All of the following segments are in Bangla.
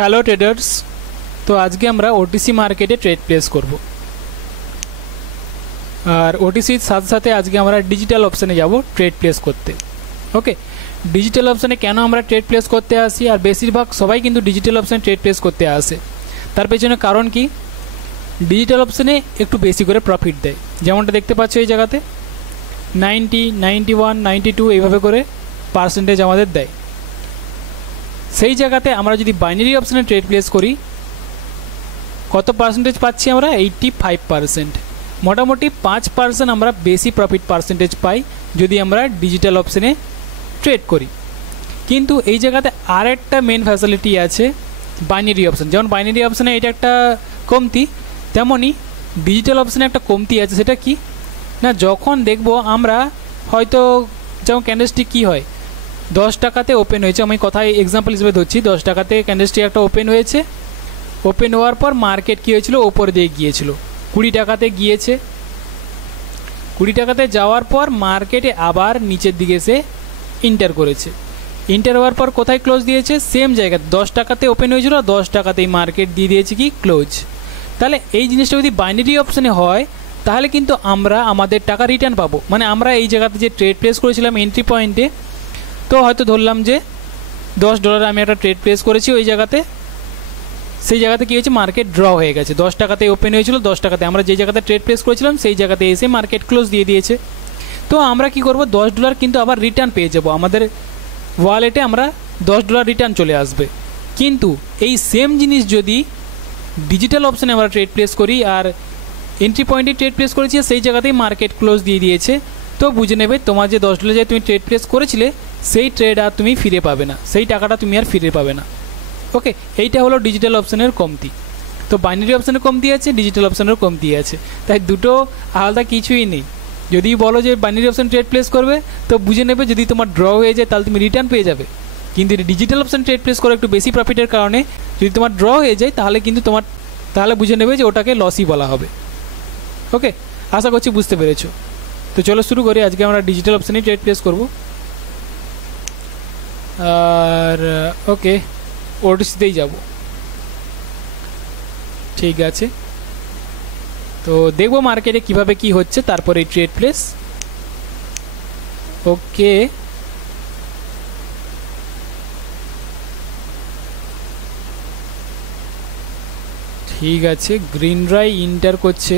Hello traders. তো আজকে আমরা ওটিসি মার্কেটে ট্রেড প্লেস করব, আর ওটিসির সাথে সাথে আজকে আমরা ডিজিটাল অপশানে যাব ট্রেড প্লেস করতে। ওকে, ডিজিটাল অপশানে কেন আমরা ট্রেড প্লেস করতে আসি, আর বেশিরভাগ সবাই কিন্তু ডিজিটাল অপশানে ট্রেড প্লেস করতে আসে, তার পেছনে কারণ কি? ডিজিটাল অপশানে একটু বেশি করে প্রফিট দেয়, যেমনটা দেখতে পাচ্ছ এই জায়গাতে 90, 91, 92 এইভাবে করে পার্সেন্টেজ আমাদের দেয়। সেই জায়গাতে আমরা যদি বাইনারি অপশানে ট্রেড প্লেস করি, কত পার্সেন্টেজ পাচ্ছি আমরা? 85%। মোটামুটি 5% আমরা বেশি প্রফিট পার্সেন্টেজ পাই যদি আমরা ডিজিটাল অপশানে ট্রেড করি। কিন্তু এই জায়গাতে আর একটা মেন ফ্যাসিলিটি আছে বাইনারি অপশান। যেমন বাইনারি অপশানে এটা একটা কমতি, তেমনই ডিজিটাল অপশানে একটা কমতি আছে। সেটা কি না, যখন দেখব আমরা হয়তো যেমন ক্যান্ডেলস্টিক কী হয়, 10 টাকাতে ওপেন হয়েছে, আমি কথায় এক্সাম্পল হিসেবে ধরছি, 10 টাকাতে ক্যান্ডেলস্টিক একটা ওপেন হয়েছে। ওপেন হওয়ার পর মার্কেট কী হয়েছিল, ওপর দিয়ে গিয়েছিল, 20 টাকাতে গিয়েছে। 20 টাকাতে যাওয়ার পর মার্কেটে আবার নিচের দিকে এসে ইন্টার করেছে। ইন্টার হওয়ার পর কোথায় ক্লোজ দিয়েছে? সেম জায়গাতে 10 টাকাতে ওপেন হয়েছিল, 10 টাকাতেই মার্কেট দিয়ে দিয়েছে কি ক্লোজ। তাহলে এই জিনিসটা যদি বাইনারি অপশানে হয় তাহলে কিন্তু আমরা আমাদের টাকা রিটার্ন পাবো। মানে আমরা এই জায়গাতে যে ট্রেড প্লেস করেছিলাম এন্ট্রি পয়েন্টে, তো হয়তো ধরলাম যে $10 আমি একটা ট্রেড প্লেস করেছি ওই জায়গাতে, সেই জায়গাতে কী হয়েছে, মার্কেট ড্র হয়ে গেছে। 10 টাকাতে ওপেন হয়েছিল, 10 টাকাতে আমরা যে জায়গাতে ট্রেড প্লেস করেছিলাম সেই জায়গাতে এসে মার্কেট ক্লোজ দিয়ে দিয়েছে। তো আমরা কি করব, $10 কিন্তু আবার রিটার্ন পেয়ে যাব, আমাদের ওয়ালেটে আমরা $10 রিটার্ন চলে আসবে। কিন্তু এই সেম জিনিস যদি ডিজিটাল অপশানে আমরা ট্রেড প্লেস করি, আর এন্ট্রি পয়েন্টে ট্রেড প্লেস করেছি সেই জায়গাতেই মার্কেট ক্লোজ দিয়ে দিয়েছে, তো বুঝে নেবে তোমার যে $10 যে তুমি ট্রেড প্লেস করেছিলে সেই ট্রেড আর তুমি ফিরে পাবে না, সেই টাকাটা তুমি আর ফিরে পাবে না। ওকে, এইটা হলো ডিজিটাল অপশানের কমতি। তো বাইনারি অপশানের কমতি আছে, ডিজিটাল অপশানের কমতি আছে, তাই দুটো আলাদা কিছুই নেই। যদি বলো যে বাইনারি অপশান ট্রেড প্লেস করবে, তো বুঝে নেবে যদি তোমার ড্র হয়ে যায় তাহলে তুমি রিটার্ন পেয়ে যাবে। কিন্তু ডিজিটাল অপশান ট্রেড প্লেস করে একটু বেশি প্রফিটের কারণে যদি তোমার ড্র হয়ে যায় তাহলে কিন্তু তাহলে বুঝে নেবে যে ওটাকে লসই বলা হবে। ওকে, আশা করছি বুঝতে পেরেছো। তো চলো শুরু করি। আজকে আমরা ডিজিটাল অপশানেই ট্রেড প্লেস করব। আর ওকে, ওটিসিতেই যাব। ঠিক আছে, তো দেখবো মার্কেটে কিভাবে কি হচ্ছে, তারপরে ট্রেড প্লেস। ওকে, ঠিক আছে, গ্রিনরা ইন্টার করছে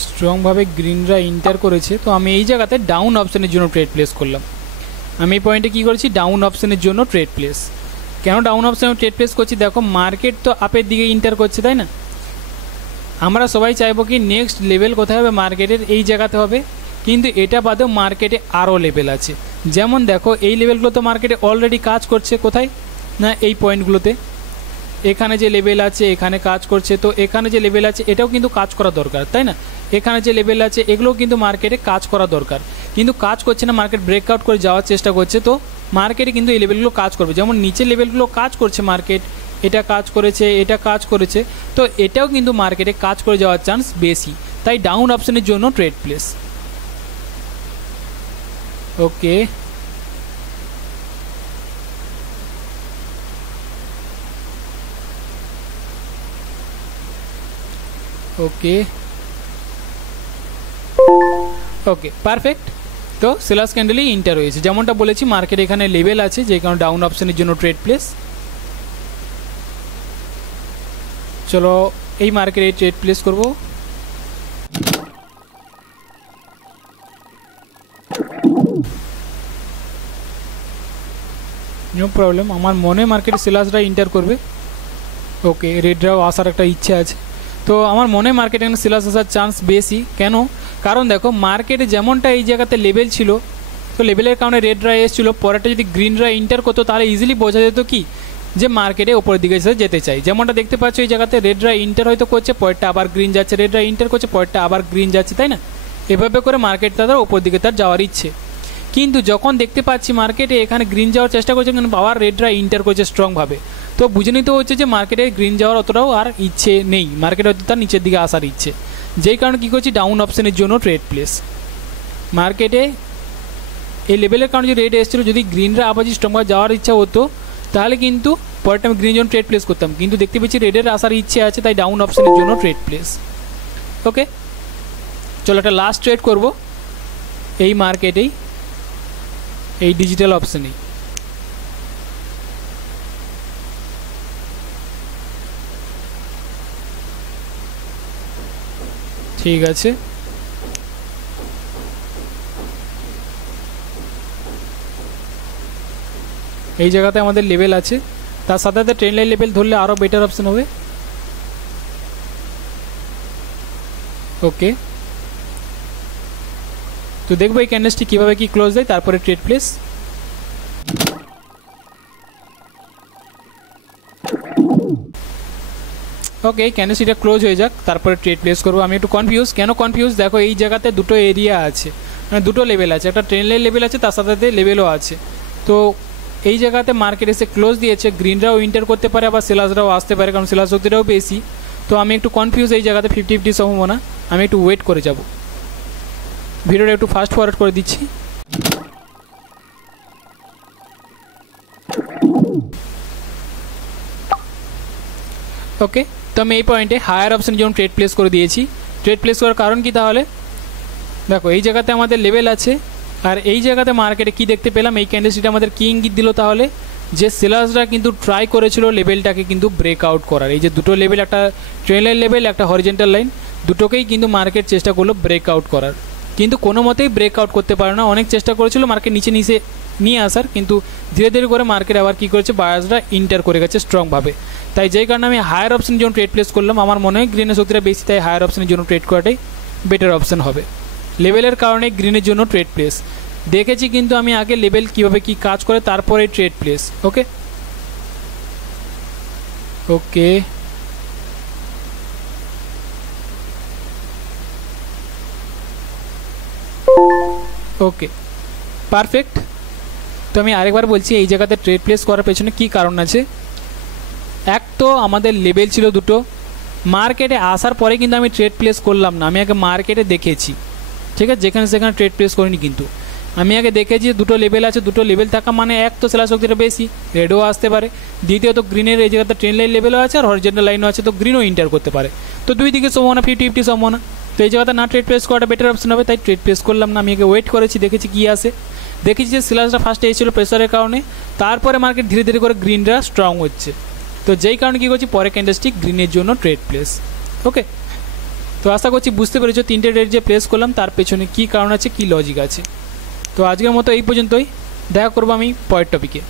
স্ট্রংভাবে, গ্রিনরা ইন্টার করেছে। তো আমি এই জায়গাতে ডাউন অপশানের জন্য ট্রেড প্লেস করলাম। আমি এই পয়েন্টে কী করেছি, ডাউন অপশানের জন্য ট্রেড প্লেস। কেন ডাউন অপশানে ট্রেড প্লেস করছি? দেখো মার্কেট তো আপের দিকে ইন্টার করছে, তাই না? আমরা সবাই চাইবো কি নেক্সট লেভেল কোথায় হবে, মার্কেটের এই জায়গাতে হবে। কিন্তু এটা বাদেও মার্কেটে আরও লেভেল আছে। যেমন দেখো এই লেভেলগুলো তো মার্কেটে অলরেডি কাজ করছে, কোথায় না এই পয়েন্টগুলোতে। এখানে যে লেভেল আছে এখানে কাজ করছে, তো এখানে যে লেভেল আছে এটাও কিন্তু কাজ করা দরকার, তাই না? এখানে যে লেভেল আছে এগুলোও কিন্তু মার্কেটে কাজ করা দরকার, কিন্তু কাজ করছে না, মার্কেট ব্রেকআউট করে যাওয়ার চেষ্টা করছে। তো মার্কেটে কিন্তু এই লেভেলগুলো কাজ করবে, যেমন নিচের লেভেলগুলো কাজ করছে মার্কেট, এটা কাজ করেছে, এটা কাজ করেছে, তো এটাও কিন্তু মার্কেটে কাজ করে যাওয়ার চান্স বেশি। তাই ডাউন অপশানের জন্য ট্রেড প্লেস। ওকে, ওকে, ওকে, পারফেক্ট। তো সেলার্স ক্যান্ডেলই ইন্টার হয়েছে, যেমনটা বলেছি মার্কেট এখানে লেভেল আছে, যে কারণে ডাউন অপশানের জন্য ট্রেড প্লেস। চলো এই মার্কেটে ট্রেড প্লেস করব। নো প্রবলেম, আমার মনে মার্কেটে সেলার্সরা ইন্টার করবে। ওকে, রেডরাও আসার একটা ইচ্ছা আছে, তো আমার মনে মার্কেটে এখানে সেলার্স আসার চান্স বেশি। কেন? কারণ দেখো মার্কেটে যেমনটা এই জায়গাতে লেভেল ছিল, তো লেভেলের কারণে রেডরা এসেছিলো, পরেরটা যদি গ্রিনরা ইন্টার করতো তাহলে ইজিলি বোঝা যেত কি যে মার্কেটে ওপরের দিকে যেতে চাই। যেমনটা দেখতে পাচ্ছ এই জায়গাতে রেডরা ইন্টার হয়তো করছে, পরেরটা আবার গ্রিন যাচ্ছে, রেডরা ইন্টার করছে, পরেরটা আবার গ্রিন যাচ্ছে, তাই না? এভাবে করে মার্কেট তাদের ওপর দিকে তার যাওয়ার ইচ্ছে। কিন্তু যখন দেখতে পাচ্ছি মার্কেটে এখানে গ্রিন যাওয়ার চেষ্টা করছে, কিন্তু আবার রেডরা ইন্টার করছে স্ট্রংভাবে, তো বুঝে নিতে হচ্ছে যে মার্কেটে গ্রিন যাওয়ার অতটাও আর ইচ্ছে নেই, মার্কেট হয়তো তার নিচের দিকে আসার ইচ্ছে। যেই কারণে কী করছি, ডাউন অপশানের জন্য ট্রেড প্লেস। মার্কেটে এই লেভেলের কারণে যে রেড এসেছিলো, যদি গ্রিনরা আবার স্ট্রংভাবে যাওয়ার ইচ্ছা হতো তাহলে কিন্তু পরেরটা আমি গ্রিনের জন্য ট্রেড প্লেস করতাম, কিন্তু দেখতে পেয়েছি রেডের আসার ইচ্ছে আছে, তাই ডাউন অপশনের জন্য ট্রেড প্লেস। ওকে, চলো একটা লাস্ট ট্রেড করব এই মার্কেটেই, এই ডিজিটাল অপশনেই। ঠিক আছে, এই জায়গাতে আমাদের লেভেল আছে, তার সাথে সাথে ট্রেন লাইন লেভেল ধরলে আরও বেটার অপশন হবে। ওকে, তো দেখবো এই ক্যান্ডেলসটি কীভাবে কি ক্লোজ দেয়, তারপরে ট্রেড প্লেস। ওকে, ক্যান্ডেলসটিটা ক্লোজ হয়ে যাক, তারপরে ট্রেড প্লেস করবো। আমি একটু কনফিউজ, কেন কনফিউজ দেখো, এই জায়গাতে দুটো এরিয়া আছে, মানে দুটো লেভেল আছে, একটা ট্রেন লাইন লেভেল আছে, তার সাথে সাথে লেভেলও আছে। তো এই জায়গাতে মার্কেট এসে ক্লোজ দিয়েছে, গ্রিনরাও ইন্টার করতে পারে, আবার সেলার্সরাও আসতে পারে, কারণ সেলার্স শক্তিটাও বেশি। তো আমি একটু কনফিউজ, এই জায়গাতে 50-50 সম্ভাবনা, আমি একটু ওয়েট করে যাব। ভিডিওটা একটু ফাস্ট ফরওয়ার্ড করে দিচ্ছি। ওকে, তো আমি এই পয়েন্টে হায়ার অপশনের জন্য ট্রেড প্লেস করে দিয়েছি। ট্রেড প্লেস করার কারণ কি, তাহলে দেখো এই জায়গাতে আমাদের লেভেল আছে, আর এই জায়গাতে মার্কেটে কি দেখতে পেলাম, এই ক্যান্ডেলসটা আমাদের কি ইঙ্গিত দিল, তাহলে যে সেলার্সরা কিন্তু ট্রাই করেছিল লেভেলটাকে কিন্তু ব্রেক আউট করার। এই যে দুটো লেভেল, একটা ট্রেন লাইন লেভেল, একটা হরিজেন্টাল লাইন, দুটোকেই কিন্তু মার্কেট চেষ্টা করলো ব্রেক আউট করার, কিন্তু কোনো মতেই ব্রেক আউট করতে পারে না। অনেক চেষ্টা করেছিল মার্কেট নিচে নিয়ে আসার, কিন্তু ধীরে ধীরে করে মার্কেট আবার কী করেছে, বায়ার্সরা ইন্টার করে গেছে স্ট্রংভাবে। তাই যেই কারণে আমি হায়ার অপশনের জন্য ট্রেড প্লেস করলাম। আমার মনে হয় গ্রিনের শক্তিটা বেশি, তাই হায়ার অপশনের জন্য ট্রেড করাটাই বেটার অপশন হবে। লেভেলের কারণে গ্রিনের জন্য ট্রেড প্লেস দেখেছি, কিন্তু আমি আগে লেভেল কীভাবে কী কাজ করে তারপরে ট্রেড প্লেস। ওকে ওকে, ওকে পারফেক্ট। তো আমি আরেকবার বলছি, এই জায়গাতে ট্রেড প্লেস করার পেছনে কী কারণ আছে। এক তো আমাদের লেভেল ছিল দুটো, মার্কেটে আসার পরে কিন্তু আমি ট্রেড প্লেস করলাম না, আমি আগে মার্কেটে দেখেছি, ঠিক আছে, যেখানে সেখানে ট্রেড প্লেস করিনি। কিন্তু আমি আগে দেখেছি দুটো লেভেল আছে, দুটো লেভেল থাকা মানে এক তো সেলার শক্তিটা বেশি, রেডও আসতে পারে, দ্বিতীয়ত গ্রিনের এই জায়গাতে ট্রেন লাইন লেভেলও আছে আর হরিজেন্টাল লাইনও আছে, তো গ্রিনও ইন্টার করতে পারে। তো দুই দিকে সম্ভাবনা 50-50 সম্ভাবনা। তো এই জায়গাতে না ট্রেড প্লেস করাটা বেটার অপশন হবে, তাই ট্রেড প্লেস করলাম না। আমি আগে ওয়েট করেছি, দেখেছি কী আসে, দেখেছি যে সেলার্সটা ফার্স্টে এসেছিলো প্রেসারের কারণে, তারপরে মার্কেট ধীরে ধীরে করে গ্রিনরা স্ট্রং হচ্ছে। তো যেই কারণে কী করছি, পরে ক্যান্ডেলস্টিক গ্রিনের জন্য ট্রেড প্লেস। ওকে, তো আশা করছি বুঝতে পেরেছো তিনটে ট্রেড যে প্লেস করলাম তার পেছনে কী কারণ আছে, কী লজিক আছে। তো আজকের মতো এই পর্যন্তই, দেখা করবো আমি পরের টপিকে।